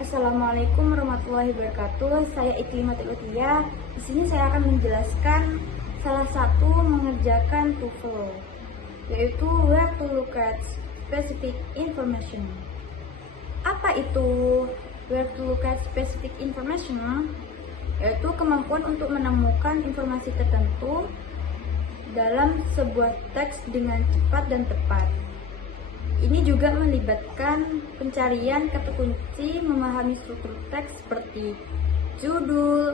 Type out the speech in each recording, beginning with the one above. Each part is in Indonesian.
Assalamualaikum warahmatullahi wabarakatuh. Saya Iklimatul Utia. Di sini saya akan menjelaskan salah satu mengerjakan TOEFL, yaitu where to look at specific information. Apa itu where to look at specific information? Yaitu kemampuan untuk menemukan informasi tertentu dalam sebuah teks dengan cepat dan tepat. Ini juga melibatkan pencarian kata kunci, memahami struktur teks seperti judul,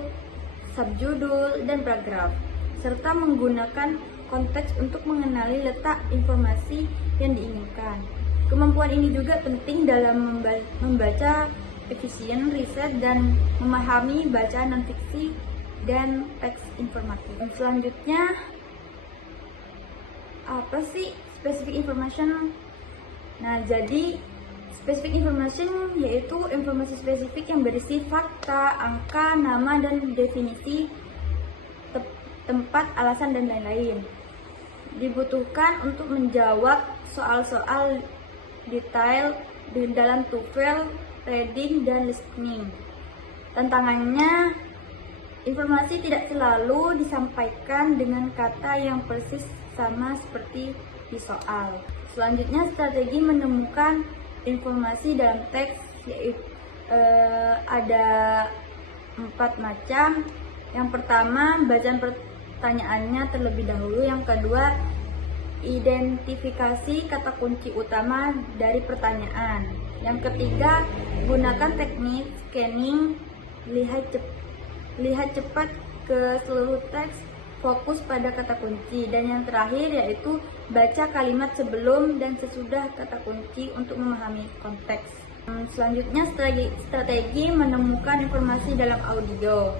subjudul, dan paragraf, serta menggunakan konteks untuk mengenali letak informasi yang diinginkan. Kemampuan ini juga penting dalam membaca efisien, riset, dan memahami bacaan non-fiksi dan teks informatif. Selanjutnya, apa sih specific information? Nah, jadi specific information yaitu informasi spesifik yang berisi fakta, angka, nama, dan definisi tempat, alasan, dan lain-lain. Dibutuhkan untuk menjawab soal-soal detail di dalam TOEFL, reading, dan listening. Tantangannya, informasi tidak selalu disampaikan dengan kata yang persis sama seperti di soal. Selanjutnya, strategi menemukan informasi dalam teks yaitu ada 4 macam. Yang pertama, bacaan pertanyaannya terlebih dahulu. Yang kedua, identifikasi kata kunci utama dari pertanyaan. Yang ketiga, gunakan teknik scanning, lihat cepat ke seluruh teks, fokus pada kata kunci. Dan yang terakhir yaitu baca kalimat sebelum dan sesudah kata kunci untuk memahami konteks. Selanjutnya, strategi menemukan informasi dalam audio.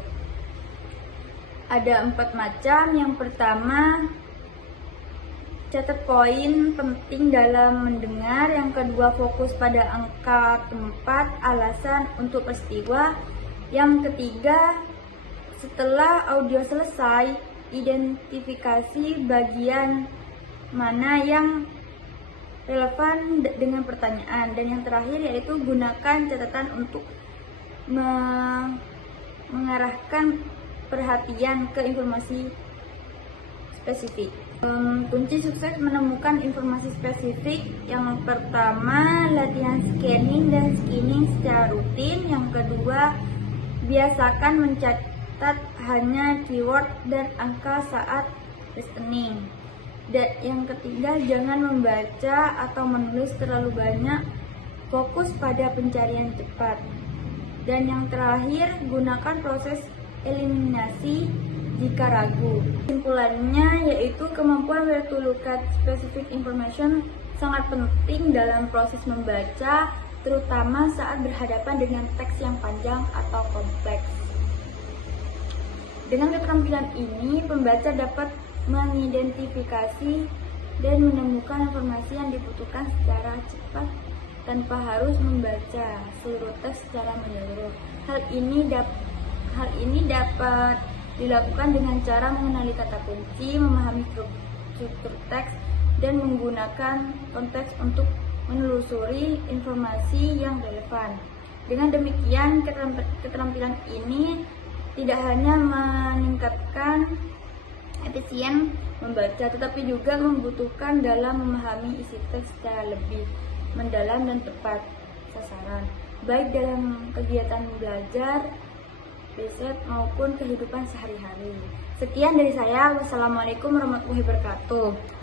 Ada 4 macam. Yang pertama, catat poin penting dalam mendengar. Yang kedua, fokus pada angka, tempat, alasan untuk peristiwa. Yang ketiga, setelah audio selesai, identifikasi bagian mana yang relevan dengan pertanyaan. Dan yang terakhir yaitu gunakan catatan untuk mengarahkan perhatian ke informasi spesifik. Kunci sukses menemukan informasi spesifik: yang pertama, latihan scanning dan skimming secara rutin. Yang kedua, biasakan mencatat hanya keyword dan angka saat listening. Dan yang ketiga, jangan membaca atau menulis terlalu banyak, fokus pada pencarian cepat. Dan yang terakhir, gunakan proses eliminasi jika ragu. Kesimpulannya yaitu kemampuan where to look at specific information sangat penting dalam proses membaca, terutama saat berhadapan dengan teks yang panjang atau kompleks. Dengan keterampilan ini, pembaca dapat mengidentifikasi dan menemukan informasi yang dibutuhkan secara cepat tanpa harus membaca seluruh teks secara menyeluruh. Hal ini dapat dilakukan dengan cara mengenali kata kunci, memahami struktur teks, dan menggunakan konteks untuk menelusuri informasi yang relevan. Dengan demikian, keterampilan ini tidak hanya meningkatkan efisien membaca, tetapi juga membutuhkan dalam memahami isi teks secara lebih mendalam dan tepat sasaran, baik dalam kegiatan belajar, riset, maupun kehidupan sehari-hari. Sekian dari saya. Wassalamualaikum warahmatullahi wabarakatuh.